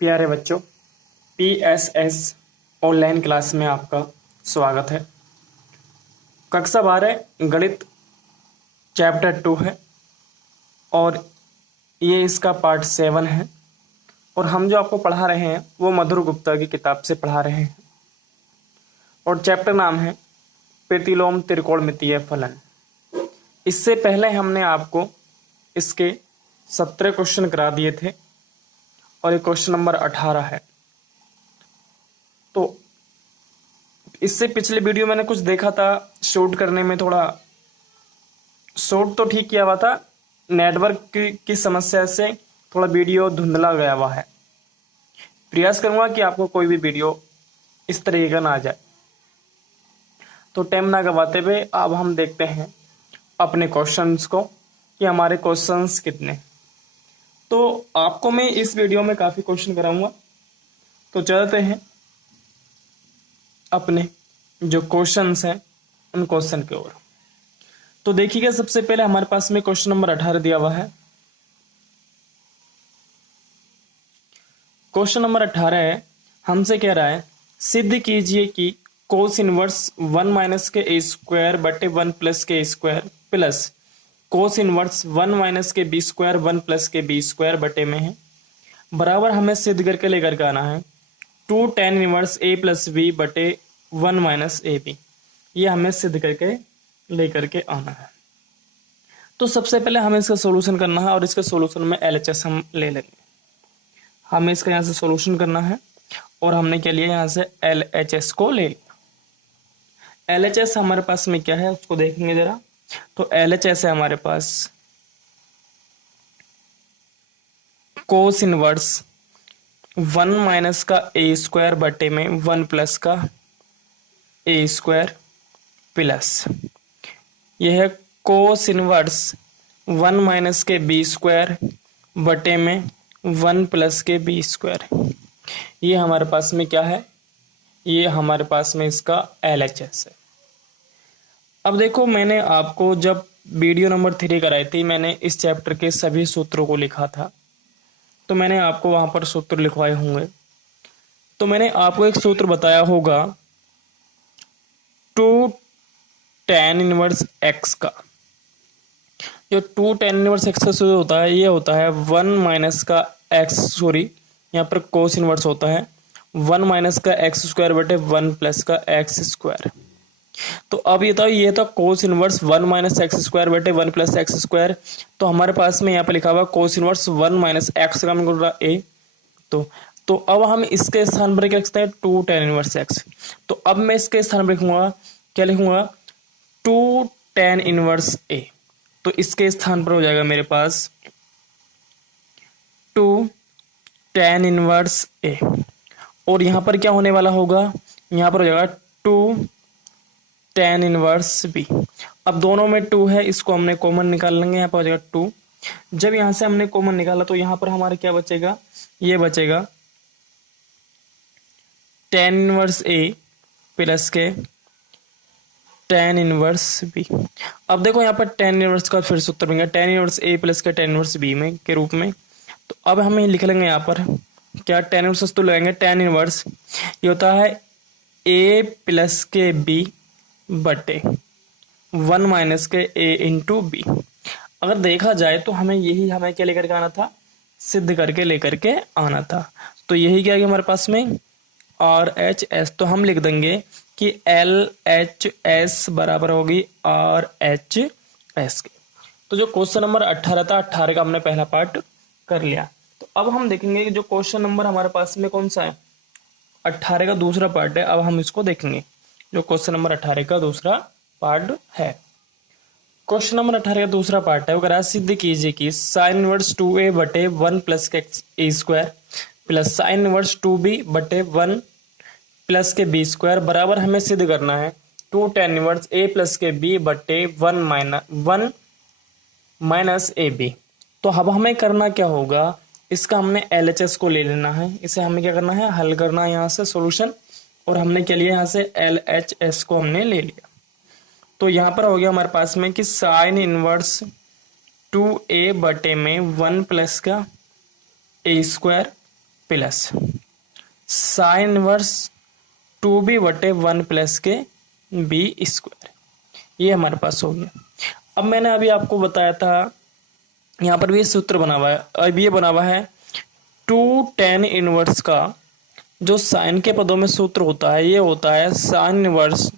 प्यारे बच्चों, PSS online class में आपका स्वागत है। कक्षा 12 गणित चैप्टर 2 है और ये इसका पार्ट 7 है। और हम जो आपको पढ़ा रहे हैं वो मधुर गुप्ता की किताब से पढ़ा रहे हैं और चैप्टर नाम है प्रतिलोम त्रिकोणमितीय फलन। इससे पहले हमने आपको इसके 17 क्वेश्चन करा दिए थे और ये क्वेश्चन नंबर 18 है। तो इससे पिछले वीडियो मैंने कुछ देखा था, शूट करने में थोड़ा शूट तो ठीक किया हुआ था, नेटवर्क की समस्या से थोड़ा वीडियो धुंधला गया हुआ है। प्रयास करूंगा कि आपको कोई भी वीडियो इस तरीके का ना आ जाए। तो टाइम ना गवाते हुए अब हम देखते हैं अपने क्वेश्चंस को कि हमारे क्वेश्चंस कितने। तो आपको मैं इस वीडियो में काफी क्वेश्चन कराऊंगा। तो चलते हैं अपने जो क्वेश्चंस हैं उन क्वेश्चन की ओर। तो देखिएगा, सबसे पहले हमारे पास में क्वेश्चन नंबर 18 दिया हुआ है। क्वेश्चन नंबर 18 है, हमसे कह रहा है सिद्ध कीजिए कि कोस इनवर्स 1 माइनस के ए स्क्वायर बटे 1 प्लस के square plus cos inverse 1 minus के बी स्क्वायर 1 प्लस के बी स्क्वायर बटे में है बराबर हमें सिद्ध करके लेकर के आना है 2 tan इनवर्स ए प्लस बी बटे 1 माइनस ए बी। ये हमें सिद्ध करके लेकर के आना है। तो सबसे पहले हमें इसका सॉल्यूशन करना है और इसके सॉल्यूशन में LHS हम ले लेंगे। हमें इसका यहाँ से सॉल्यूशन करना है और हमने क्या लिया, यहाँ से LHS को ले लिया। LHS हमारे पास में क्या है उसको देखेंगे जरा। तो LHS है हमारे पास कोस इनवर्स 1 माइनस का ए स्क्वायर बटे में 1 प्लस का ए स्क्वायर प्लस यह है कोस इनवर्स 1 माइनस के बी स्क्वायर बटे में 1 प्लस के बी स्क्वायर। ये हमारे पास में क्या है, ये हमारे पास में इसका LHS है। अब देखो, मैंने आपको जब वीडियो नंबर 3 कराई थी मैंने इस चैप्टर के सभी सूत्रों को लिखा था। तो मैंने आपको वहां पर सूत्र लिखवाए होंगे। तो मैंने आपको एक सूत्र बताया होगा 2 tan इनवर्स x का। जो 2 tan इनवर्स x का सूत्र होता है ये होता है 1 माइनस का x, सॉरी यहाँ पर कोस इनवर्स होता है 1 माइनस का x स्क्वायर बटे 1 प्लस का x स्क्वायर। तो अब ये था cos inverse 1 minus x square बटे 1 प्लस एक्स स्क्वायर। तो हमारे पास में यहाँ पे लिखा हुआ कोस इनवर्स 1 माइनस एक्स का मतलब a। तो अब हम इसके स्थान पर क्या लिखते हैं 2 tan इनवर्स x। तो अब मैं इसके स्थान पर लिखूंगा, क्या लिखूंगा 2 tan इनवर्स a। तो इसके स्थान पर हो जाएगा मेरे पास 2 tan इनवर्स a। और यहाँ पर क्या होने वाला होगा, यहाँ पर हो जाएगा 2 tan इनवर्स b। अब दोनों में 2 है, इसको हमने कॉमन निकाल लेंगे। यहाँ पर हो जाएगा 2। जब यहाँ से हमने कॉमन निकाला तो यहाँ पर हमारे क्या बचेगा, ये बचेगा tan इनवर्स a प्लस के tan इनवर्स b। अब देखो यहाँ पर tan इनवर्स का फिर सूत्र बनेगा tan इनवर्स a प्लस के tan इनवर्स b में के रूप में। तो अब हमें लिख लेंगे यहाँ पर क्या, tan इनवर्स तो लगाएंगे tan इनवर्स ये होता है a प्लस के b बटे 1 माइनस के a इंटू बी। अगर देखा जाए तो हमें क्या लेकर के आना था, सिद्ध करके लेकर के आना था। तो यही क्या है हमारे पास में RHS। तो हम लिख देंगे कि LHS बराबर होगी RHS के। तो जो क्वेश्चन नंबर 18 था, 18 का हमने पहला पार्ट कर लिया। तो अब हम देखेंगे कि जो क्वेश्चन नंबर हमारे पास में कौन सा है, 18 का दूसरा पार्ट है। अब हम इसको देखेंगे, जो क्वेश्चन नंबर 18 का दूसरा पार्ट है। क्वेश्चन नंबर 18 का दूसरा पार्ट है, वो कह रहा है सिद्ध कीजिए कि साइन इनवर्स 2a बटे 1 प्लस के A square plus sine inverse 2b बटे 1 प्लस के बी स्क्वायर बराबर हमें सिद्ध करना है 2 tan इनवर्स a प्लस के b बटे 1 माइनस ए बी। तो अब हमें करना क्या होगा, इसका हमने LHS को ले लेना है। इसे हमें क्या करना है, हल करना है यहाँ से सॉल्यूशन। और हमने क्या लिया, यहाँ से LHS को हमने ले लिया। तो यहाँ पर हो गया हमारे पास में कि साइन इनवर्स 2a बटे में 1 प्लस का A square plus sine inverse 2b/1 plus के b स्क्वायर, ये हमारे पास हो गया। अब मैंने अभी आपको बताया था, यहाँ पर भी सूत्र बना हुआ है, अब ये बना हुआ है 2 tan इनवर्स का जो साइन के पदों में सूत्र होता है, ये होता है sine inverse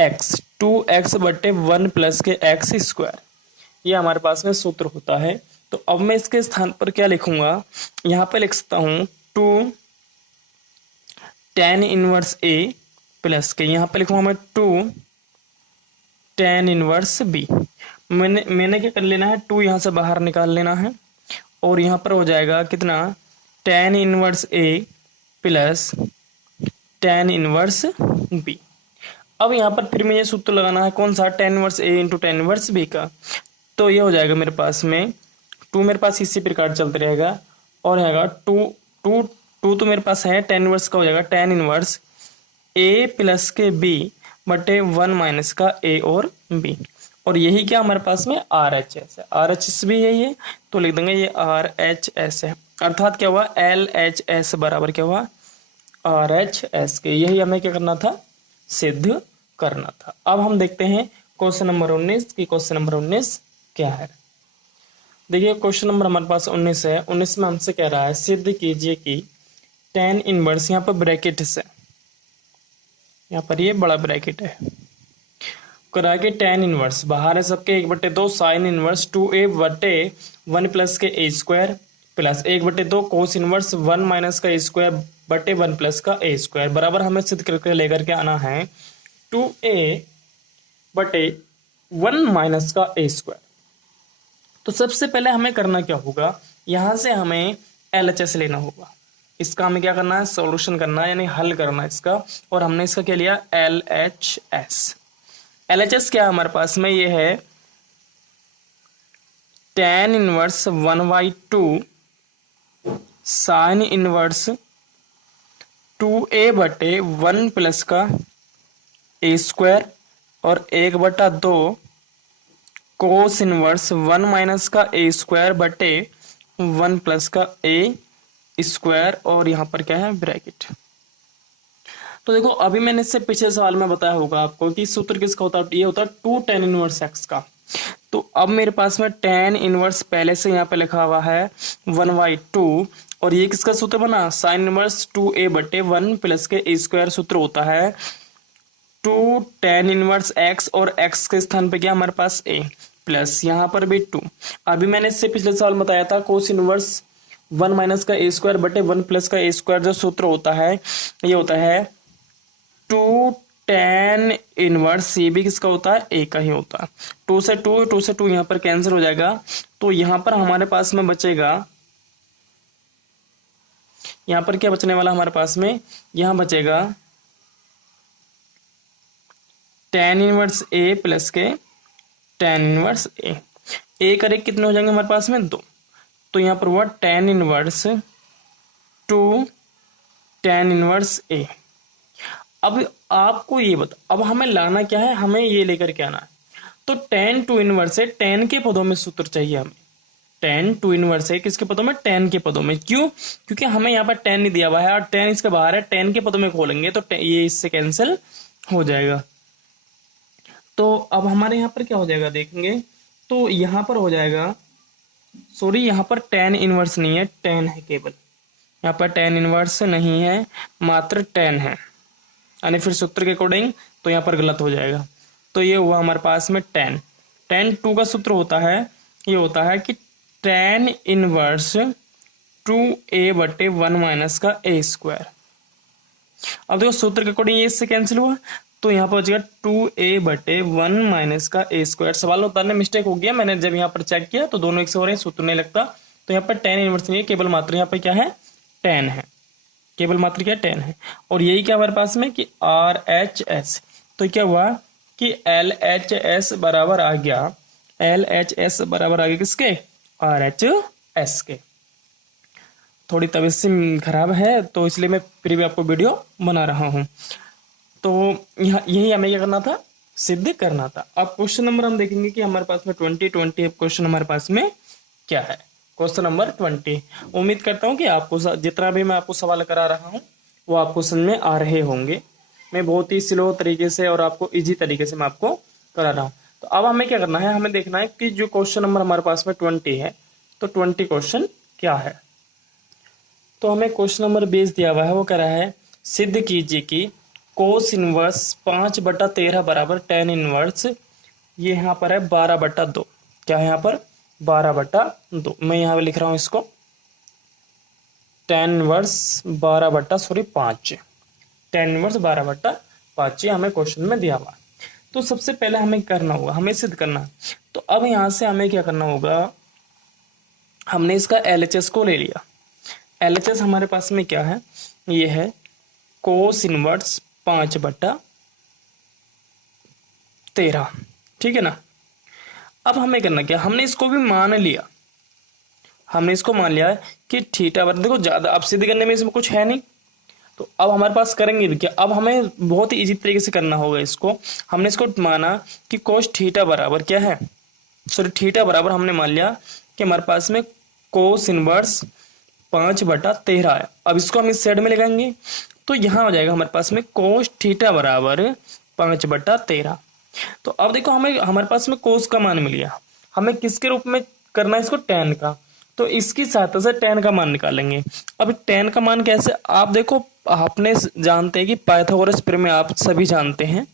x 2x/1 plus के x स्क्वायर, ये हमारे पास में सूत्र होता है। तो अब मैं इसके स्थान पर क्या लिखूंगा, यहाँ पे लिख सकता हूँ 2 tan इनवर्स a प्लस के, यहाँ पे लिखूंगा मैं 2 tan इनवर्स b। मैंने क्या कर लेना है, 2 यहाँ से बाहर निकाल लेना है और यहाँ पर हो जाएगा कितना, tan inverse a plus tan inverse b। अब यहाँ पर फिर मुझे सूत्र लगाना है, कौन सा, tan inverse a into tan inverse b का। तो ये हो जाएगा मेरे पास में 2, मेरे पास इसी प्रकार चलते रहेगा और रहेगा 2 तो मेरे पास है, tan इनवर्स का हो जाएगा tan इनवर्स a प्लस के b बटे 1 माइनस का a और b, और यही क्या हमारे पास में RHS है, RHS भी है ये, तो लिख देंगे ये RHS है, अर्थात क्या हुआ LHS बराबर क्या हुआ RHS के। यही हमें क्या करना था, सिद्ध करना था। अब हम देखते हैं क्वेश्चन नंबर 19 की क्वेश्चन नंबर 19 क्या है। देखिए क्वेश्चन नंबर हमारे पास 19 है। 19 में हमसे कह रहा है सिद्ध कीजिए कि tan इनवर्स, यहाँ पर ब्रैकेट से, यहाँ पर ये बड़ा ब्रैकेट है, करा के tan इनवर्स बाहर है सबके 1/2 साइन इनवर्स 2a/1 प्लस के a square plus 1/2 cos inverse 1 minus का a स्क्वायर बटे 1 प्लस का a स्क्वायर बराबर हमें सिद्ध करके लेकर के आना है 2a/1 माइनस का a स्क्वायर। तो सबसे पहले हमें करना क्या होगा, यहां से हमें LHS लेना होगा, इसका हमें क्या करना है, सॉल्यूशन करना है, यानी हल करना है इसका, और हमने इसका क्या लिया LHS। LHS क्या है हमारे पास में, ये है tan inverse 1/2 sine inverse 2a/1 plus का a स्क्वायर और 1/2 कोस इनवर्स 1 माइनस का a स्क्वायर बटे 1 प्लस का a स्क्वायर, और यहाँ पर क्या है ब्रैकेट। तो देखो अभी मैंने इससे पिछले सवाल में बताया होगा आपको कि सूत्र किसका होता है, ये होता है 2 tan इनवर्स x का। तो अब मेरे पास में tan इनवर्स पहले से यहाँ पे लिखा हुआ है 1/2, और ये किसका सूत्र बना, साइन इनवर्स 2a/1 प्लस के a स्क्वायर सूत्र होता है 2 tan इनवर्स x, और x के स्थान पे क्या हमारे पास a प्लस यहाँ पर भी 2। अभी मैंने इससे पिछले सवाल बताया था कोस इनवर्स 1 माइनस का a स्क्वायर बटे 1 प्लस का a स्क्वायर जो सूत्र होता है, ये होता है 2 tan इनवर्स, ये भी किसका होता है, a का ही होता है। 2 से 2 यहाँ पर कैंसिल हो जाएगा, तो यहाँ पर हमारे पास में बचेगा, यहाँ पर क्या बचने वाला हमारे पास में, यहाँ बचेगा tan इनवर्स a प्लस के tan इनवर्स a करे कितने हो जाएंगे हमारे पास में 2, तो यहाँ पर हुआ tan inverse 2 tan inverse a। अब आपको ये बता, अब हमें लाना क्या है, हमें ये लेकर के आना है, तो tan 2 इनवर्स है, tan के पदों में सूत्र चाहिए हमें, tan 2 इनवर्स है किसके पदों में, tan के पदों में। क्यों, क्योंकि हमें यहाँ पर tan नहीं दिया हुआ है और tan इसके बाहर है, tan के पदों में खोलेंगे तो ये इससे कैंसिल हो जाएगा। तो अब हमारे यहाँ पर क्या हो जाएगा देखेंगे, तो यहाँ पर हो जाएगा, सॉरी यहाँ पर tan इनवर्स नहीं है, tan है केवल, यहाँ पर tan इनवर्स नहीं है, मात्र tan है, यानी फिर सूत्र के अकॉर्डिंग तो यहाँ पर गलत हो जाएगा। तो ये हुआ हमारे पास में tan 2 का सूत्र होता है, ये होता है कि tan इनवर्स 2a/1 माइनस का a स्क्वायर। अब देखो सूत्र के अकॉर्डिंग ये इससे कैंसिल हुआ, तो यहाँ पर बचेगा 2a/1 माइनस का a स्क्वायर। सवाल में उतारने मिस्टेक हो गया, मैंने जब यहाँ पर चेक किया तो दोनों एक से हो रहे हैं, सूत्र नहीं लगता, तो यहाँ पर tan इनवर्स नहीं है, केवल मात्र यहाँ पर क्या है tan है, केवल मात्र क्या tan है, और यही क्या हमारे पास में कि RHS। तो क्या हुआ कि LHS बराबर आ गया, LHS बराबर आ गया किसके, RHS के। थोड़ी तबीयत से खराब है तो इसलिए मैं फिर भी आपको वीडियो बना रहा हूँ। तो यही हमें क्या करना था, सिद्ध करना था। अब क्वेश्चन नंबर हम देखेंगे कि हमारे पास में 20 क्वेश्चन हमारे पास में क्या है। Question number 20। उम्मीद करता हूँ कि आपको जितना भी मैं आपको सवाल करा रहा हूँ वो आपको समझ में आ रहे होंगे। मैं बहुत ही स्लो तरीके से और आपको इजी तरीके से मैं आपको करा रहा हूँ। तो अब हमें क्या करना है, हमें देखना है कि जो क्वेश्चन नंबर हमारे पास में 20 है, तो 20 क्वेश्चन क्या है। तो हमें क्वेश्चन नंबर 20 दिया हुआ है, वो कह रहा है सिद्ध कीजिए कि कोस इनवर्स 5/13 बराबर टेन इनवर्स, ये यहाँ पर है 12/2। क्या है यहाँ पर 12/2। मैं यहाँ पे लिख रहा हूँ इसको टेन इनवर्स 5। टेन इनवर्स 12/5 ये हमें क्वेश्चन में दिया हुआ है। तो सबसे पहले हमें करना होगा, हमें सिद्ध करना है। तो अब यहाँ से हमें क्या करना होगा, हमने इसका एलएचएस को ले लिया। एलएचएस हमारे पास में क्या है, ये है कोस इनवर्स 5/13। ठीक है ना। अब हमें करना क्या, हमने इसको भी मान लिया, हमने इसको मान लिया है कि थीटा बराबर, देखो ज्यादा अब सिद्ध करने में इसमें कुछ है नहीं, तो अब हमारे पास करेंगे भी क्या, अब हमें बहुत ही इजी तरीके से करना होगा इसको। हमने इसको माना कि कोस थीटा बराबर क्या है, सॉरी थीटा बराबर हमने मान लिया कि हमारे पास में कोस इनवर्स 5/13 है। अब इसको हम इस साइड में लगाएंगे तो यहाँ हो जाएगा हमारे पास में कोस थीटा बराबर 5/13। तो अब देखो हमें हमारे पास में कोस का मान मिल गया, हमें किसके रूप में करना है इसको, टेन का। तो इसकी सहायता से टेन का मान निकालेंगे। अब टेन का मान कैसे, आप देखो आपने जानते हैं कि पाइथागोरस प्रमेय आप सभी जानते हैं।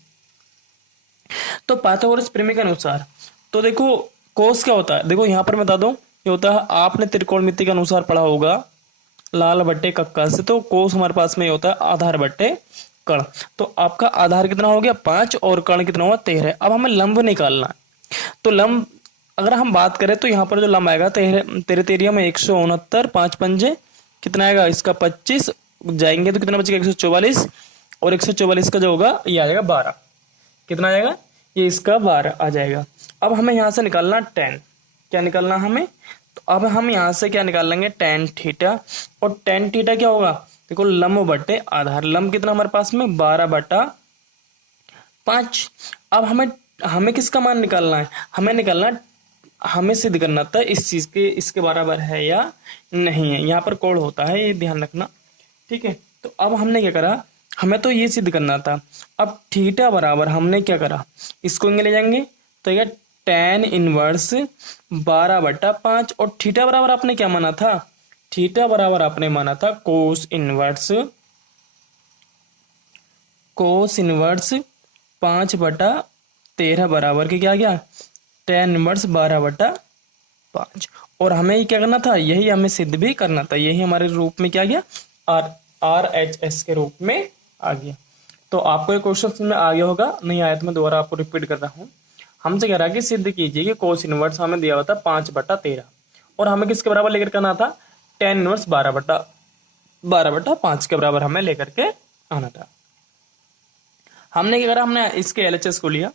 तो पाइथागोरस प्रमेय के अनुसार तो देखो कोस क्या होता है, देखो यहाँ पर मैं बता दूं, ये होता है आपने त्रिकोणमिति के अनुसार पढ़ा होगा लाल बट्टे कक्का से। तो कोस हमारे पास में ये होता है आधार बट्टे कर्ण। तो आपका आधार कितना हो गया 5 और कर्ण कितना हुआ 13। अब हमें लंब निकालना है। तो लंब अगर हम बात करें तो यहाँ पर जो लंब आएगा 13 में 169, 5 पंजे कितना आएगा इसका 25 जाएंगे तो कितना बचेगा 144, और 144 का जो होगा ये आ जाएगा 12। कितना आ जाएगा, ये इसका 12 आ जाएगा। अब हमें यहाँ से निकालना टेन, क्या निकालना हमें, तो अब हम यहाँ से क्या निकाल लेंगे टेन थीटा। और टेन थीटा क्या होगा, देखो लंब बटे आधार, लंब कितना हमारे पास में 12/5। अब हमें किसका मान निकालना है, हमें निकालना, हमें सिद्ध करना था इस चीज के इसके बराबर है या नहीं है। यहाँ पर कोड होता है, ये ध्यान रखना। ठीक है, तो अब हमने क्या करा, हमें तो ये सिद्ध करना था। अब थीटा बराबर हमने क्या करा, इसको इंगे ले जाएंगे तो ये टेन इनवर्स 12/5। और थीटा बराबर आपने क्या माना था, थीटा बराबर आपने माना था कोस इनवर्स 5/13 बराबर के क्या गया टेन इनवर्स 12/5। और हमें ये क्या करना था, यही हमें सिद्ध भी करना था, यही हमारे रूप में क्या गया RHS के रूप में आ गया। तो आपको ये क्वेश्चन में आ गया होगा, नहीं आया तो मैं दोबारा आपको रिपीट कर रहा हूँ। हमसे कह रहा है कि सिद्ध कीजिए कि कोस इनवर्स हमें दिया हुआ था 5/13 और हमें किसके बराबर लेकर करना था, टेन इनवर्स 12/5 के बराबर हमें लेकर के आना था। हमने क्या करा, हमने इसके एलएचएस को लिया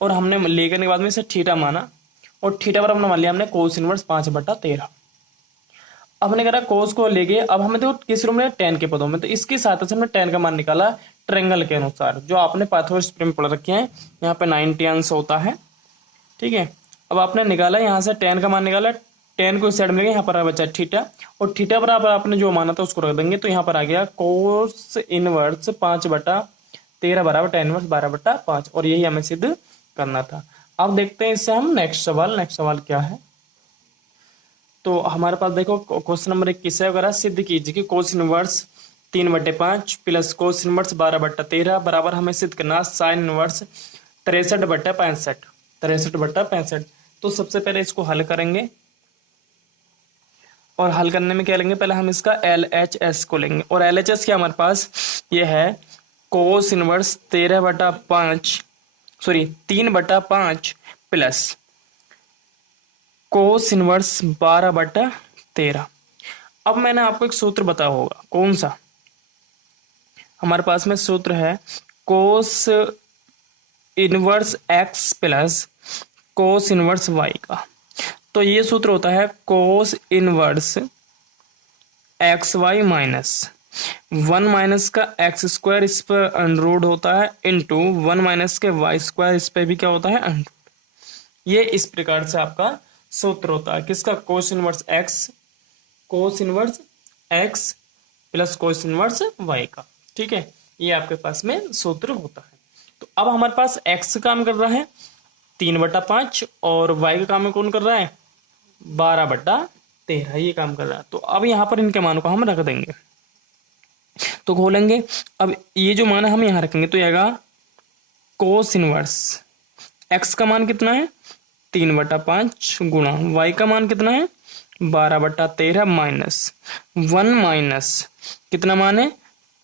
और हमने लेकर के बाद में इसे थीटा माना, और थीटा बराबर हमने मान लिया हमने कोस इनवर्स 5/13। अब हमने करा कोस को ले गए, अब हमें तो किस रूप में टेन के पदों में, तो इसकी सहायता से हमने टेन का मान निकाला ट्रायंगल के अनुसार, जो आपने पाइथागोरस प्रमेय पढ़ रखे हैं। यहाँ पे 90 अंश होता है। ठीक है, अब आपने निकाला यहाँ से टेन का मान निकाला, टेन को इस साइड में यहाँ पर बचा थीटा, और थीटा बराबर आपने जो माना था उसको रख देंगे। तो यहाँ पर आ गया कोस इनवर्स 5/13 बराबर टेन इनवर्स 12/5, और यही हमें सिद्ध करना था। अब देखते हैं इससे हम नेक्स्ट सवाल क्या है। तो हमारे पास देखो क्वेश्चन नंबर 21 है, वगैरह सिद्ध कीजिए कि cos inverse 3/5 plus cos inverse 12/13 बराबर हमें सिद्ध करना साइन इनवर्स 63/65। तो सबसे पहले इसको हल करेंगे, और हल करने में क्या लेंगे, पहले हम इसका LHS को लेंगे। और LHS क्या हमारे पास ये है cos inverse 3/5 plus cos inverse 12/13। अब मैंने आपको एक सूत्र बताया होगा, कौन सा, हमारे पास में सूत्र है cos inverse x plus cos inverse y का। तो ये सूत्र होता है cos inverse XY minus 1 minus का x² इस पर अंडररूट होता है इंटू 1 माइनस के y² इस पर भी क्या होता है अंडररूट। ये इस प्रकार से आपका सूत्र होता है किसका, cos inverse X, cos inverse X plus cos inverse Y का। ठीक है, ये आपके पास में सूत्र होता है। तो अब हमारे पास एक्स काम कर रहा है 3/5 और वाई का काम कौन कर रहा है 12/13, ये काम कर रहा है। तो अब यहाँ पर इनके मानों को हम रख देंगे, तो खोलेंगे। अब ये जो मान है हम यहाँ रखेंगे तो आएगा कोस इनवर्स एक्स का मान कितना है 3/5 गुणा वाई का मान कितना है 12/13 माइनस 1 माइनस कितना मान है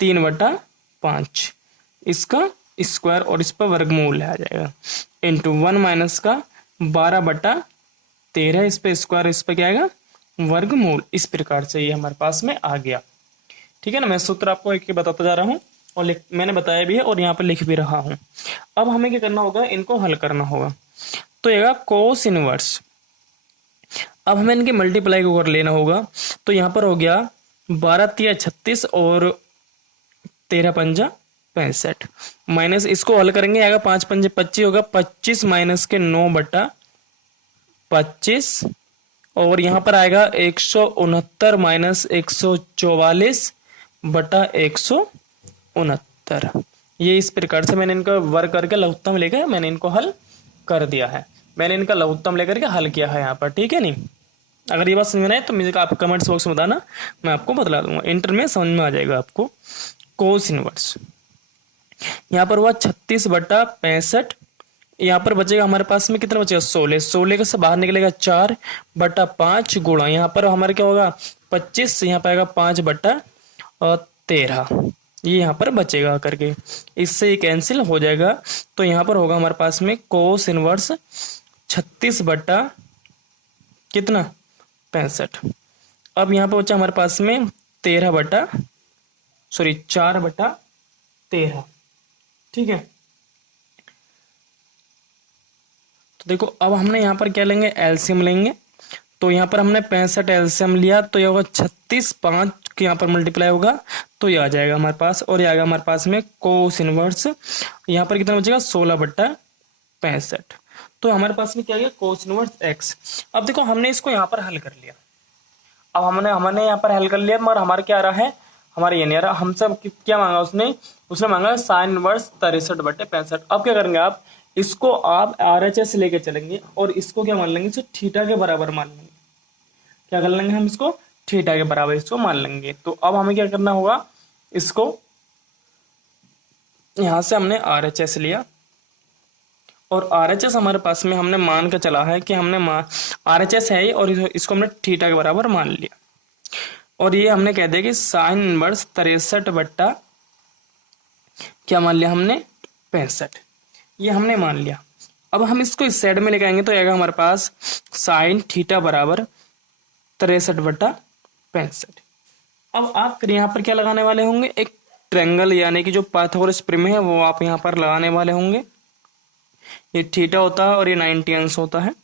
3/5 इसका स्क्वायर और इस पर वर्गमूल आ जाएगा इंटू 1 माइनस का 12/13 इस पे स्क्वायर इस पे क्या आएगा वर्गमूल। इस प्रकार से ये हमारे पास में आ गया। ठीक है ना, मैं सूत्र आपको एक बताता जा रहा हूँ और मैंने बताया भी है और यहाँ पर लिख भी रहा हूँ। अब हमें क्या करना होगा, इनको हल करना होगा। तो ये कोस इनवर्स, अब हमें इनके मल्टीप्लाई को कर लेना होगा। तो यहाँ पर हो गया 12×3 = 36 और 13×5 = 65 माइनस इसको हल करेंगे आएगा 5×5 = 25 होगा 25 माइनस के 9/25 और यहाँ पर आएगा 169 माइनस 144/169। ये इस प्रकार से मैंने इनका वर्ग करके लघुत्तम लेकर मैंने इनको हल कर दिया है। मैंने इनका लघुत्तम लेकर के हल किया है यहाँ पर। ठीक है नहीं, अगर ये बात समझ में आए तो मुझे आप कमेंट्स बॉक्स में बताना, मैं आपको बतला दूंगा। इंटर में समझ में आ जाएगा आपको। कोस इनवर्स यहाँ पर हुआ 36/65, यहाँ पर बचेगा हमारे पास में कितना बचेगा 16, 16 से बाहर निकलेगा 4/5 गुणा यहाँ पर हमारे क्या होगा 25, यहाँ पर आएगा 5/13, ये यहाँ पर बचेगा करके, इससे ये कैंसिल हो जाएगा। तो यहाँ पर होगा हमारे पास में कोस इनवर्स 36 कितना 65। अब यहाँ पर बचा हमारे पास में 4/13। ठीक है, तो देखो अब हमने यहाँ पर क्या लेंगे एलसीएम लेंगे। तो यहाँ पर हमने 65 एलसीएम लिया तो ये होगा 36, 5 के यहाँ पर मल्टीप्लाई होगा तो ये आ जाएगा हमारे पास, और ये आएगा हमारे पास में कोस इनवर्स यहाँ पर कितना बचेगा 16/65। तो हमारे पास में क्या गया कोस इनवर्स एक्स। अब देखो हमने इसको यहाँ पर हल कर लिया। अब हमने यहाँ पर हल कर लिया मगर हमारा क्या आ रहा है, हमारे ये नहीं आ रहा। हमसे क्या मांगा उसने मांगा साइन इनवर्स 63/65। अब क्या करेंगे आप इसको आप RHS लेके चलेंगे और इसको क्या मान लेंगे, इसे थीटा के बराबर मान लेंगे। क्या कर लेंगे हम इसको थीटा के बराबर इसको मान लेंगे। तो अब हमें क्या करना होगा, इसको यहां से हमने RHS लिया और RHS हमारे पास में हमने मान के चला है कि हमने RHS है और इसको हमने थीटा के बराबर मान लिया। और ये हमने कह दिया कि साइन इनवर्स 63 क्या मान लिया हमने 65, ये हमने मान लिया। अब हम इसको इस साइड में लेके आएंगे तो आएगा हमारे पास साइन थीटा बराबर 63/65। अब आप फिर यहाँ पर क्या लगाने वाले होंगे, एक ट्रायंगल यानी कि जो पाइथागोरस प्रिम है वो आप यहाँ पर लगाने वाले होंगे। ये थीटा होता है और ये 90 अंश होता है।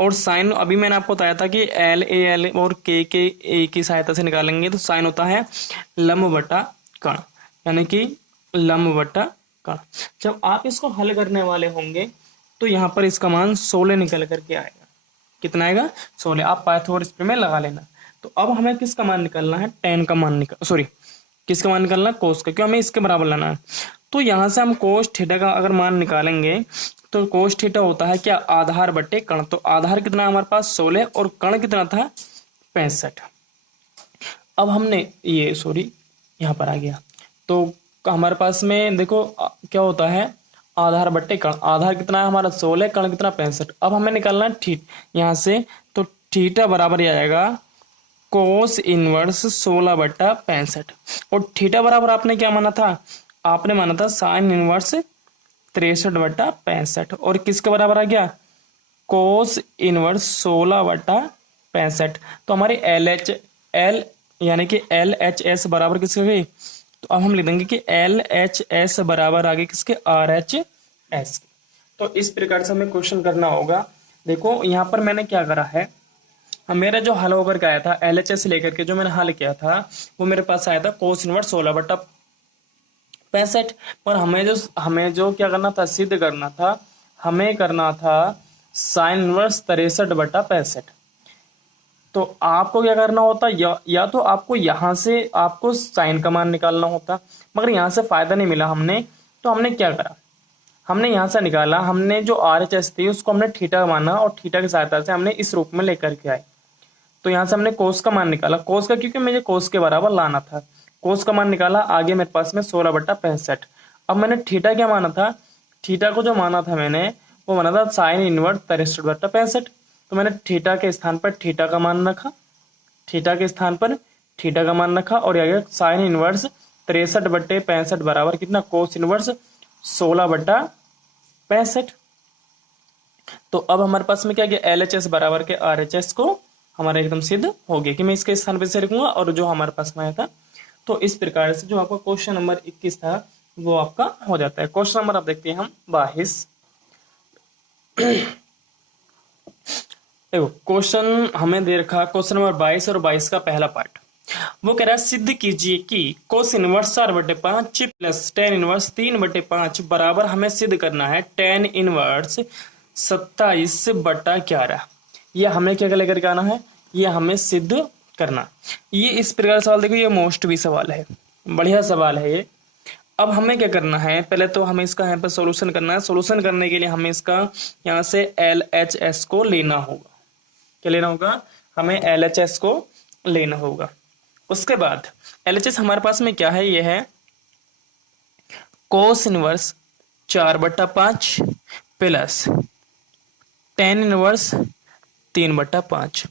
और साइन अभी मैंने आपको बताया था कि LAL और K के A की सहायता से निकालेंगे। तो साइन होता है लंब बटा कण, यानी कि लंब बटा कण। जब आप इसको हल करने वाले होंगे तो यहाँ पर इसका मान 16 निकल करके आएगा। कितना आएगा 16। आप पाइथागोरस प्रमेय लगा लेना। तो अब हमें किसका मान निकालना है, tan का मान किसका मान निकालना है कोस का, क्यों हमें इसके बराबर लाना है। तो यहाँ से हम कोस थीटा का अगर मान निकालेंगे तो कोस थीटा होता है क्या आधार बटे कण। तो आधार कितना है हमारे पास 16 और कण कितना था 65। अब हमने ये यहाँ पर आ गया। तो हमारे पास में देखो क्या होता है आधार बटे कण। आधार कितना है हमारा 16, कण कितना 65। अब हमें निकालना है यहाँ से। तो थीटा बराबर आ जाएगा कोस इनवर्स 16/65। और थीटा बराबर आपने क्या माना था, आपने माना था साइन इनवर्स 63/65। और किसके बराबर आ गया कोस इनवर्स 16/65। तो हमारी एल यानी कि LHS बराबर किसके गई। तो अब हम लिख देंगे कि LHS बराबर आगे किसके RHS। तो इस प्रकार से हमें क्वेश्चन करना होगा। देखो यहाँ पर मैंने क्या करा है, मेरा जो हल होकर के आया था LHS लेकर के जो मैंने हल किया था वो मेरे पास आया था कोस इनवर्स 16/65। पर हमें जो क्या करना था, सिद्ध करना था, हमें करना था साइन इनवर्स 63/65। तो आपको क्या करना होता, या तो आपको यहां से आपको साइन का मान निकालना होता, मगर यहां से फायदा नहीं मिला हमने। तो हमने क्या करा, हमने यहां से निकाला, हमने जो RHS थी उसको हमने थीटा माना और थीटा की सहायता से हमने इस रूप में लेकर के आए। तो यहाँ से हमने कोस का मान निकाला, कोस का क्योंकि मुझे कोस के बराबर लाना था, कोस का मान निकाला, आगे मेरे पास में 16/65। अब मैंने थीटा क्या माना था, थीटा को जो माना था मैंने वो माना था साइन इनवर्स 63/65। तो मैंने थीटा के स्थान पर थीटा का मान रखा, थीटा के स्थान पर थीटा का मान रखा, और आगे साइन इनवर्स 63/65 बराबर कितना, कोस इनवर्स 16/65। तो अब हमारे पास में क्या गया, LHS बराबर के RHS को हमारा एकदम सिद्ध हो गया कि मैं इसके स्थान पर से लिखूंगा और जो हमारे पास में आया था। तो इस प्रकार से जो आपका क्वेश्चन नंबर 21 था वो आपका हो जाता है। क्वेश्चन नंबर आप देखते हैं हम 22। देखो क्वेश्चन हमें दे रखा क्वेश्चन नंबर 22 और 22 का पहला पार्ट। वो कह रहा है सिद्ध कीजिए कि cos inverse 4/5 plus ten inverse 3/5 बराबर, हमें सिद्ध करना है टेन इनवर्स 27/11। ये हमें क्या लेकर के आना है, ये हमें सिद्ध करना। ये इस प्रकार सवाल देखो, ये मोस्ट भी सवाल है, बढ़िया सवाल है ये। अब हमें क्या करना है, पहले तो हमें इसका यहाँ पर सॉल्यूशन करना है। सॉल्यूशन करने के लिए हमें इसका यहाँ से LHS को लेना होगा। क्या लेना होगा, हमें LHS को लेना होगा। उसके बाद LHS हमारे पास में क्या है, ये है cos inverse 4/5 plus ten inverse 3/5।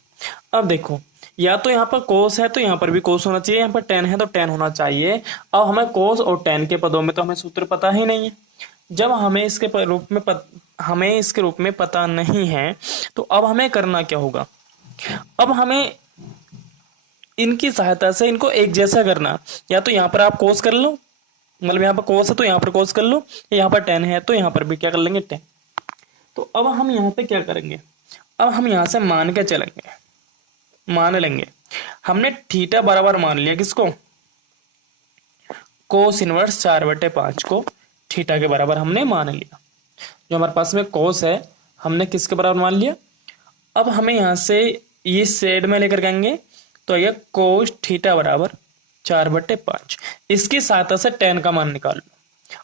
अब देखो, या तो यहाँ पर कोस है तो यहाँ पर भी कोस होना चाहिए, यहाँ पर टेन है तो टेन होना चाहिए। अब हमें कोस और टेन के पदों में तो हमें सूत्र पता ही नहीं है। जब हमें इसके रूप में हमें इसके रूप में पता नहीं है तो अब हमें करना क्या होगा, अब हमें इनकी सहायता से इनको एक जैसा करना। या तो यहाँ पर आप कोस कर लो, मतलब यहाँ पर कोस है तो यहाँ पर कोस कर लो, यहाँ पर टेन है तो यहाँ पर भी क्या कर लेंगे, टेन। तो अब हम यहाँ पे क्या करेंगे, अब हम यहाँ से मान के चलेंगे, मान लेंगे। हमने थीटा बराबर मान लिया किसको, कोस इनवर्स 4/5 को थीटा के बराबर हमने मान लिया। जो हमारे पास में कोस है हमने किसके बराबर मान लिया। अब हमें यहाँ से ये साइड में लेकर जाएंगे तो ये कोस थीटा बराबर 4/5। इसकी सहायता से टेन का मान निकाल लो,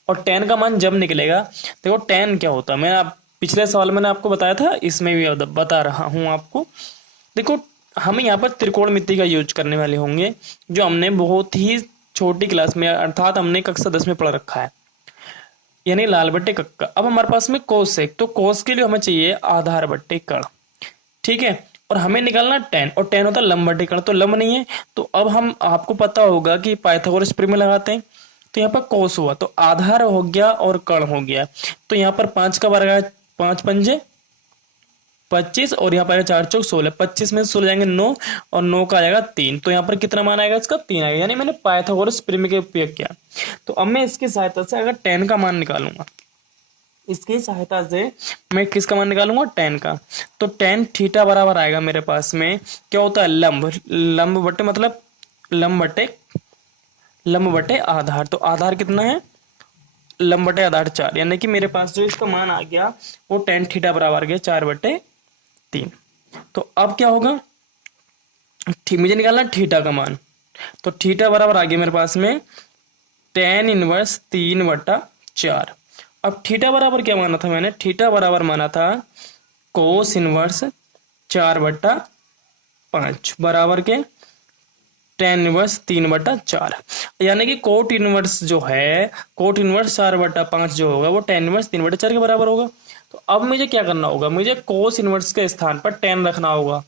और टेन का मान जब निकलेगा, देखो टेन क्या होता है, मैं पिछले सवाल मैंने आपको बताया था, इसमें भी बता रहा हूं आपको। देखो हम यहाँ पर त्रिकोणमिति का यूज करने वाले होंगे, जो हमने बहुत ही छोटी क्लास में अर्थात हमने कक्षा 10 में पढ़ रखा है, यानी लाल बट्टे कक्का। अब हमारे पास में कोस है, तो कोस के लिए हमें चाहिए आधार बट्टे कण, ठीक है। और हमें निकालना टेन, और टेन होता है लंब बट्टे कण, तो लंब नहीं है। तो अब हम आपको पता होगा कि पाइथागोरस प्रमेय लगाते हैं, तो यहाँ पर कोस हुआ तो आधार हो गया और कण हो गया। तो यहाँ पर 5 का वर्ग है, 5 पंजे 25, और यहाँ पर 4 चौक 16, 25 में 16 जाएंगे 9, और 9 का आ जाएगा 3। तो यहाँ पर कितना मान आएगा इसका, 3 आएगा, यानी मैंने पाइथागोरस प्रमेय का उपयोग किया। तो अब मैं इसकी सहायता से अगर टेन का मान निकालूंगा, इसकी सहायता से मैं किसका मान निकालूंगा, टेन का। तो टेन थीटा बराबर आएगा मेरे पास में क्या होता है, लंब, लंब बटे मतलब लंब बटे आधार। तो आधार कितना है, लंब बटे आधार 4, यानी कि मेरे पास जो इसका मान आ गया वो टेन थीटा बराबर आ गया 4/3। तो अब क्या होगा, मुझे निकालना थीटा का मान। तो थीटा बराबर आ गया मेरे पास में टेन इनवर्स 3/4। अब थीटा बराबर क्या माना था मैंने, थीटा बराबर माना था कोस इनवर्स 4/5 बराबर के टेन इनवर्स 3/4, यानी कि कोट इनवर्स जो है, कोट इनवर्स 4/5 जो होगा वो टेन इनवर्स 3/4 के बराबर होगा। तो अब मुझे क्या करना होगा, मुझे कोस इनवर्स के स्थान पर टेन रखना होगा,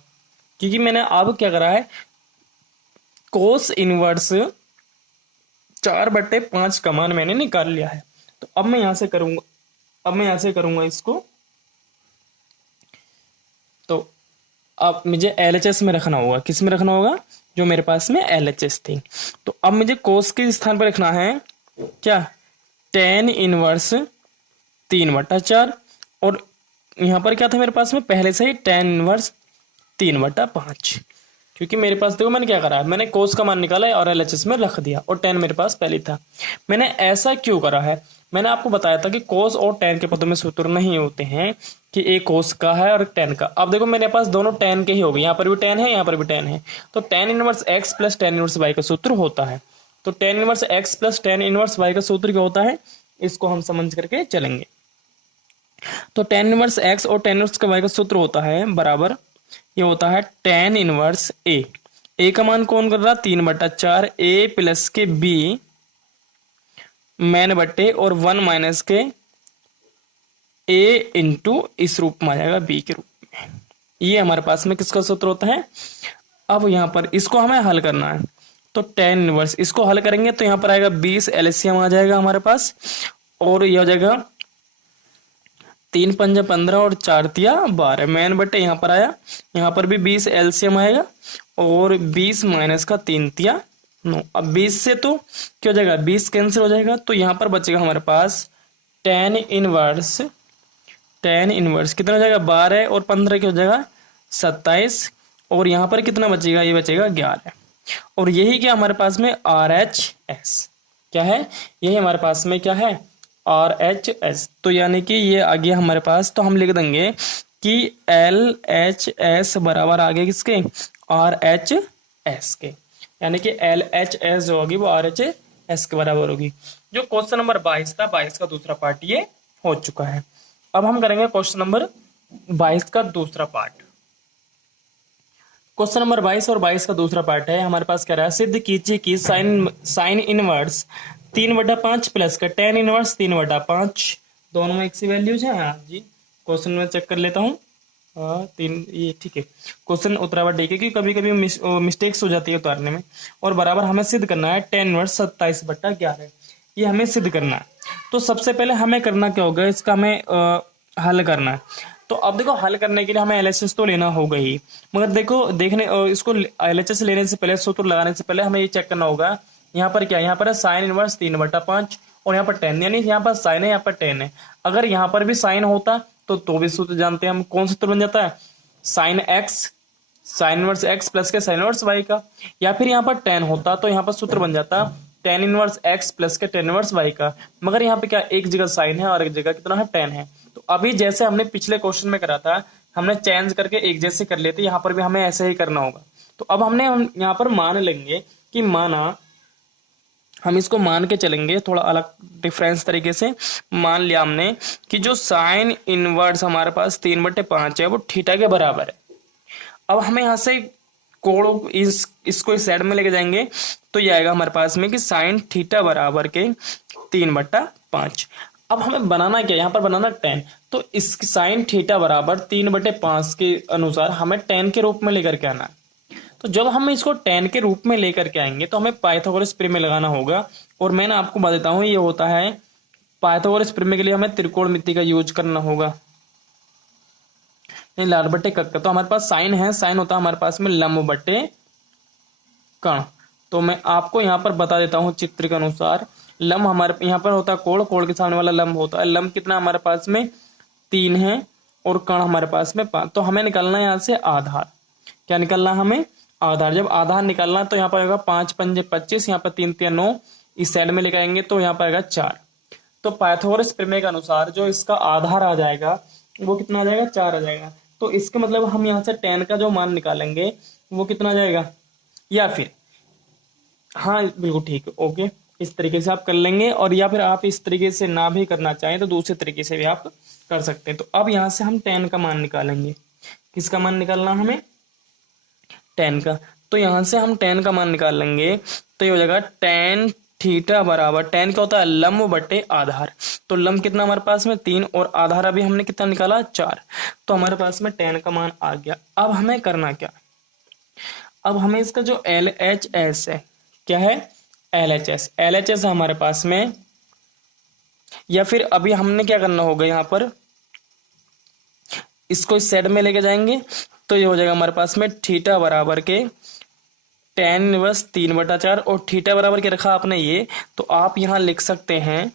क्योंकि मैंने अब क्या करा है, कोस इनवर्स 4/5 का मान मैंने निकाल लिया है। तो अब मैं यहां से करूंगा, इसको। तो अब मुझे LHS में रखना होगा, किस में रखना होगा, जो मेरे पास में LHS थी। तो अब मुझे कोस के स्थान पर लिखना है क्या, टेन इनवर्स 3/4, और यहाँ पर क्या था मेरे पास में पहले से ही टेन इनवर्स 3/5, क्योंकि मेरे पास देखो मैंने क्या करा है, मैंने कोस का मान निकाला है और LHS में रख दिया, और टेन मेरे पास पहले था। मैंने ऐसा क्यों करा है, मैंने आपको बताया था कि कोस और टेन के पदों में सूत्र नहीं होते हैं कि एक कोस का है और टेन का। अब देखो मेरे पास दोनों टेन के ही हो गए, यहाँ पर भी टेन है, यहाँ पर भी टेन है, तो tan inverse X plus ten inverse Y का सूत्र होता है। तो tan inverse X plus ten inverse Y का सूत्र क्या होता है, इसको हम समझ करके चलेंगे। तो टेन इनवर्स एक्स और टेन इनवर्स वाई का सूत्र होता है बराबर, ये होता है टेन इनवर्स ए का मान कौन कर रहा, 3/4 ए प्लस के बी मैन बट्टे और 1 माइनस के ए इंटू इस रूप में आ जाएगा बी के रूप में। ये हमारे पास में किसका सूत्र होता है। अब यहाँ पर इसको हमें हल करना है, तो टेन इनवर्स इसको हल करेंगे तो यहाँ पर आएगा 20 एलसीएम आ जाएगा हमारे पास, और ये हो जाएगा 3 पंजा 15 और 4 तिया 12 मैन बट्टे यहाँ पर आया, यहाँ पर भी 20 एलसीएम आएगा और 20 माइनस का 3 तिया 9। अब 20 से तो क्या हो जाएगा, 20 कैंसिल हो जाएगा, तो यहाँ पर बचेगा हमारे पास टेन इनवर्स कितना हो जाएगा 12 और 15 क्या हो जाएगा 27, और यहाँ पर कितना बचेगा, ये बचेगा 11। और यही क्या हमारे पास में RHS क्या है, यही हमारे पास में क्या है RHS। तो यानी कि ये आ गया हमारे पास, तो हम लिख देंगे कि LHS बराबर आ गया किसके, RHS के, यानी कि LHS जो होगी वो RHS के बराबर होगी। जो क्वेश्चन नंबर 22 था, 22 का दूसरा पार्ट ये हो चुका है। अब हम करेंगे क्वेश्चन नंबर 22 का दूसरा पार्ट। क्वेश्चन नंबर 22 और 22 का दूसरा पार्ट है हमारे पास, क्या रहा है, सिद्ध कीजिए कि साइन इनवर्स 3/5 प्लस का टेन इनवर्स 3/5 दोनों में एक सी वैल्यूज है। हाँ जी, क्वेश्चन में चेक कर लेता हूँ। तीन, ये ठीक है, क्वेश्चन उतरा हुआ ठीक है, क्योंकि कभी कभी मिस्टेक्स हो जाती है उतारने में। और बराबर हमें सिद्ध करना है टेन इनवर्स 27/11, ये हमें सिद्ध करना है। तो सबसे पहले हमें करना क्या होगा, इसका हमें हल करना है। तो अब देखो हल करने के लिए हमें एलएचएस तो लेना होगा ही, मगर देखो इसको एलएचएस लेने से पहले, सूत्र लगाने से पहले हमें ये चेक करना होगा यहाँ पर क्या, यहाँ पर है साइन इनवर्स 3/5 और यहाँ पर टेन, यानी यहाँ पर साइन है यहाँ पर टेन है। अगर यहाँ पर भी साइन होता तो भी सूत्र जानते हैं हम, कौन सूत्र बन जाता है, साइन इनवर्स एक्स प्लस के साइन इनवर्स वाई का। या फिर यहाँ पर टेन होता तो यहाँ पर सूत्र बन जाता टेन इनवर्स एक्स प्लस के टेन इनवर्स वाई का। मगर यहाँ पे क्या, एक जगह साइन है और एक जगह कितना है, टेन है। तो अभी जैसे हमने पिछले क्वेश्चन में करा था, हमने चेंज करके एक जैसे कर लेते, यहाँ पर भी हमें ऐसे ही करना होगा। तो अब हम यहाँ पर मान लेंगे कि माना, हम इसको मान के चलेंगे थोड़ा अलग डिफरेंस तरीके से। मान लिया हमने कि जो साइन इनवर्स हमारे पास 3/5 है वो थीटा के बराबर है। अब हमें यहाँ से कोण इसको इस साइड में लेके जाएंगे, तो ये आएगा हमारे पास में कि साइन थीटा बराबर के 3/5। अब हमें बनाना क्या, यहाँ पर बनाना टेन, तो इस साइन थीटा बराबर 3/5 के अनुसार हमें टेन के रूप में लेकर के आना है। तो जब हम इसको टेन के रूप में लेकर के आएंगे तो हमें पाइथागोरस प्रमेय लगाना होगा। और मैं ना आपको बता देता हूँ, ये होता है पाइथागोरस प्रमेय के लिए हमें त्रिकोणमिति का यूज करना होगा, लाल बट्टे कक्का। तो हमारे पास साइन है, साइन होता है हमारे पास में लंब बट्टे कण। तो मैं आपको यहाँ पर बता देता हूँ चित्र के अनुसार, लंब हमारे यहाँ पर होता है कोण, कोण के सामने वाला लंब होता है। लंब कितना हमारे पास में 3 है और कण हमारे पास में 5। तो हमें निकालना है यहाँ से आधार। क्या निकालना है हमें, आधार। जब आधार निकालना तो यहाँ पर आएगा 5 पंजे 25, यहाँ पर 3 तिया 9, इस साइड में लेकर आएंगे तो यहाँ पर आएगा 4। तो पाइथागोरस प्रमेय के अनुसार जो इसका आधार आ जाएगा वो कितना आ जाएगा, 4 आ जाएगा। तो इसका मतलब हम यहाँ से टेन का जो मान निकालेंगे वो कितना आ जाएगा, या फिर हाँ बिल्कुल ठीक है, ओके, इस तरीके से आप कर लेंगे। और या फिर आप इस तरीके से ना भी करना चाहें तो दूसरे तरीके से भी आप कर सकते हैं। तो अब यहाँ से हम टेन का मान निकालेंगे। किसका मान निकालना हमें, टेन का। तो यहाँ से हम टेन का मान निकाल लेंगे, तो ये हो जाएगा टेन थीटा बराबर, टेन क्या होता है, लंब बटे आधार। तो लंब कितना हमारे पास में 3 और आधार अभी हमने कितना निकाला 4। तो हमारे पास में टेन का मान आ गया। अब हमें करना क्या, अब हमें इसका जो LHS है, क्या है LHS है हमारे पास में। या फिर अभी हमने क्या करना होगा, यहाँ पर इसको इस साइड में लेके जाएंगे तो ये हो जाएगा हमारे पास में थीटा बराबर के टेन इनवर्स 3/4 और थीटा बराबर के रखा आपने ये। तो आप यहाँ लिख सकते हैं,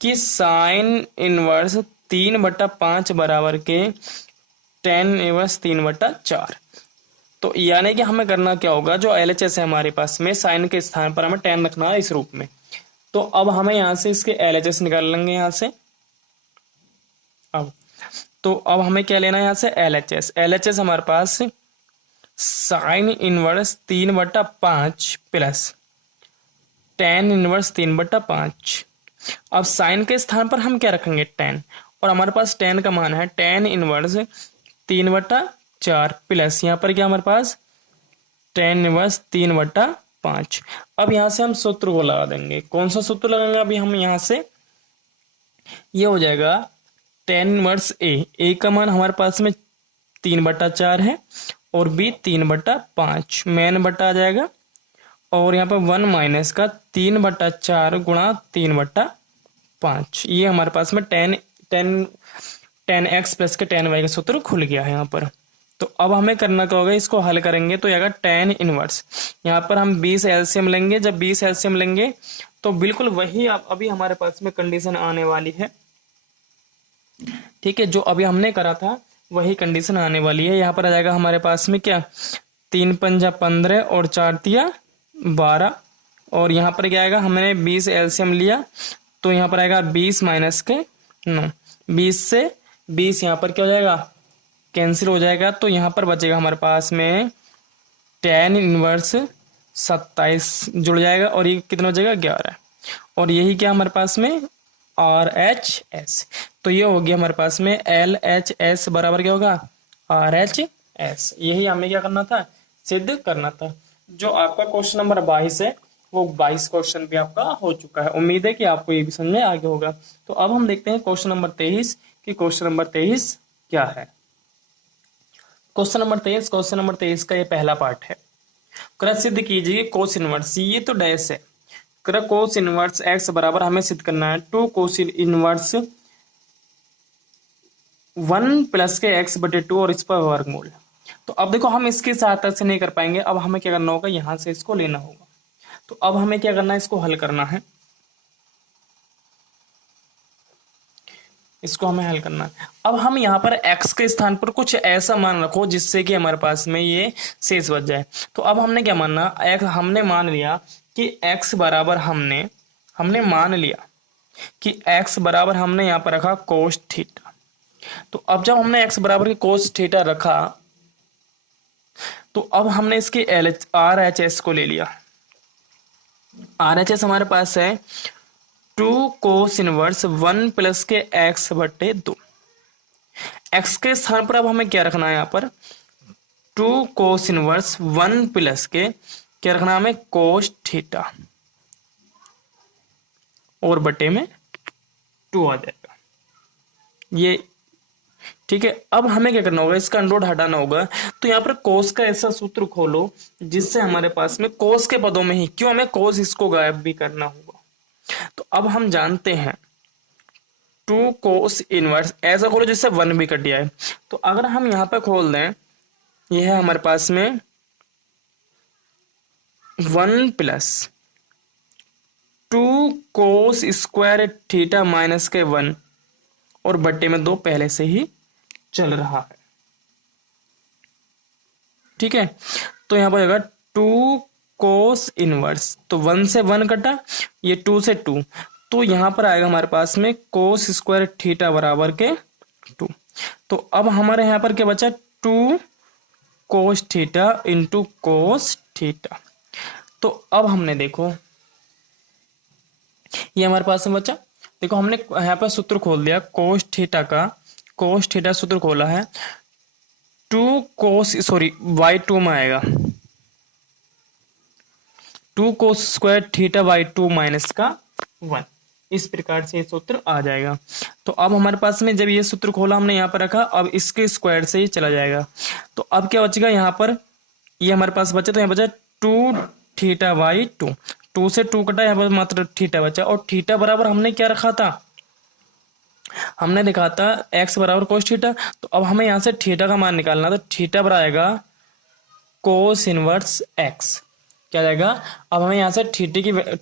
कि साइन इनवर्स 3/5 बराबर के टेन इनवर्स 3/4। तो यानी कि हमें करना क्या होगा, जो LHS है हमारे पास में, साइन के स्थान पर हमें टेन रखना है इस रूप में। तो अब हमें यहाँ से इसके LHS निकाल लेंगे यहाँ से। अब तो अब हमें क्या लेना है यहाँ से LHS हमारे पास sine inverse 3/5 plus ten inverse 3/5। अब साइन के स्थान पर हम क्या रखेंगे, टेन, और हमारे पास टेन का मान है टेन इनवर्स 3/4 प्लस यहाँ पर क्या हमारे पास टेन इनवर्स 3/5। अब यहाँ से हम सूत्र को लगा देंगे। कौन सा सूत्र लगाएंगे अभी हम यहाँ से, ये हो जाएगा टेन इनवर्स ए का मान हमारे पास में 3/4 है और बी 3/5, मेन बटा आ जाएगा, और यहाँ पर 1 माइनस का 3/4 गुणा 3/5। ये हमारे पास में टेन एक्स प्लस के टेन वाई का सूत्र खुल गया है यहाँ पर। तो अब हमें करना क्या होगा, इसको हल करेंगे तो आएगा टेन इनवर्स, यहाँ पर हम 20 एलसीएम लेंगे। जब 20 एलसीएम लेंगे तो बिल्कुल वही अभी हमारे पास में कंडीशन आने वाली है। ठीक है, जो अभी हमने करा था वही कंडीशन आने वाली है। यहाँ पर आ जाएगा हमारे पास में क्या 3 पंजा 15 और 4 तिया 12, और यहाँ पर क्या आएगा, हमने 20 एलसीएम लिया तो यहाँ पर आएगा 20 माइनस के 9, 20 से 20 यहाँ पर क्या हो जाएगा, कैंसिल हो जाएगा। तो यहाँ पर बचेगा हमारे पास में टेन इनवर्स 27 जुड़ जाएगा, और ये कितना हो जाएगा 11, और यही क्या हमारे पास में RHS। तो ये हो गया हमारे पास में LHS बराबर क्या होगा RHS। यही हमें क्या करना था, सिद्ध करना था। जो आपका क्वेश्चन नंबर 22 है वो 22 क्वेश्चन भी आपका हो चुका है। उम्मीद है कि आपको ये भी समझ में आ गया होगा। तो अब हम देखते हैं क्वेश्चन नंबर 23 कि क्वेश्चन नंबर 23 क्या है। क्वेश्चन नंबर 23 का ये पहला पार्ट है। क्रम सिद्ध कीजिए कोस इनवर्स, ये तो डैश है, क्रम कोस इनवर्स एक्स बराबर हमें सिद्ध करना है 2 कोस इनवर्स 1 प्लस के x/2 और इस पर वर्गमूल। तो अब देखो हम इसकी सहायता से नहीं कर पाएंगे, अब हमें क्या करना होगा, यहां से इसको लेना होगा। तो अब हमें क्या करना है, इसको हल करना है, इसको हमें हल करना है। अब हम यहाँ पर x के स्थान पर कुछ ऐसा मान रखो जिससे कि हमारे पास में ये शेष बच जाए। तो अब हमने क्या मानना, हमने मान लिया कि x बराबर हमने मान लिया कि x बराबर हमने यहाँ पर रखा कोस थीटा। तो अब जब हमने x बराबर के कोस थीटा रखा तो अब हमने इसके RHS को ले लिया। RHS हमारे पास है 2 कोस इनवर्स 1 प्लस के x/2। x के स्थान पर अब हमें क्या रखना है, यहाँ पर 2 कोस इनवर्स 1 प्लस के क्या रखना है हमें कोस थीटा, और बटे में 2 आ जाएगा ये। ठीक है, अब हमें क्या करना होगा, इसका अंडर रूट हटाना होगा। तो यहाँ पर कोस का ऐसा सूत्र खोलो जिससे हमारे पास में कोस के पदों में ही, क्यों हमें कोस इसको गायब भी करना होगा। तो अब हम जानते हैं 2 कोस इनवर्स, ऐसा खोलो जिससे 1 भी कट जाए। तो अगर हम यहाँ पे खोल दें, यह है हमारे पास में 1 plus 2 cos square theta minus के 1 और बट्टे में 2 पहले से ही चल रहा है। ठीक है, तो यहाँ पर होगा 2 कोस इनवर्स, तो 1 से 1 कटा, ये 2 से 2, तो यहाँ पर आएगा हमारे पास में कोस स्क्वायर थीटा बराबर के 2। तो अब हमारे यहाँ पर क्या बचा, 2 cos theta into cos theta. तो अब हमने देखो ये हमारे पास में बचा, देखो हमने यहाँ पर सूत्र खोल दिया कोस थीटा का, कोस थीटा सूत्र खोला है 2 कोस y2 में आएगा 2 cos square theta y2 minus का 1, इस प्रकार से ये सूत्र आ जाएगा। तो अब हमारे पास में जब ये सूत्र खोला हमने यहाँ पर रखा, अब इसके स्क्वायर से ही चला जाएगा। तो अब क्या बचेगा, यहाँ पर ये हमारे पास बचा, तो यहाँ बचा 2 थीटा y2, 2 से 2 कटा, यहाँ पर मात्र थीटा बचा, और थीटा बराबर हमने क्या रखा था, हमने लिखा था x बराबर कोस थीटा। तो अब हमें यहाँ से थीटा का मान निकालना, तो थीटा बराबर आएगा कोस इनवर्स x, क्या जाएगा, अब हमें यहाँ से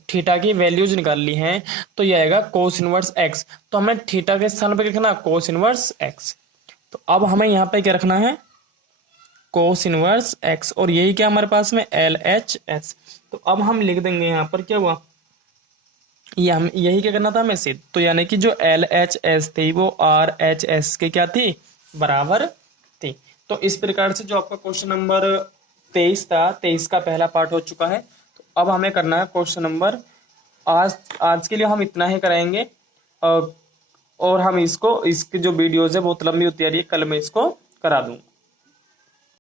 थीटा की वैल्यूज निकाल ली हैं, तो ये आएगा कोस इनवर्स x। तो हमें थीटा के स्थान पर लिखना कोस इनवर्स x। तो अब हमें यहाँ पे क्या रखना है, कोस इनवर्स x, और यही क्या हमारे पास में LHS। तो अब हम लिख देंगे यहाँ पर क्या हुआ, ये हम यही क्या करना था हमें से, तो यानी कि जो एल एच एस थी वो आर एच एस के क्या थी, बराबर थी। तो इस प्रकार से जो आपका क्वेश्चन नंबर 23 था, 23 का पहला पार्ट हो चुका है। तो अब हमें करना है क्वेश्चन नंबर, आज आज के लिए हम इतना ही कराएंगे। अ, और हम इसको, इसकी जो वीडियोज है बहुत लंबी होती जा रही है, कल मैं इसको करा दूंगा।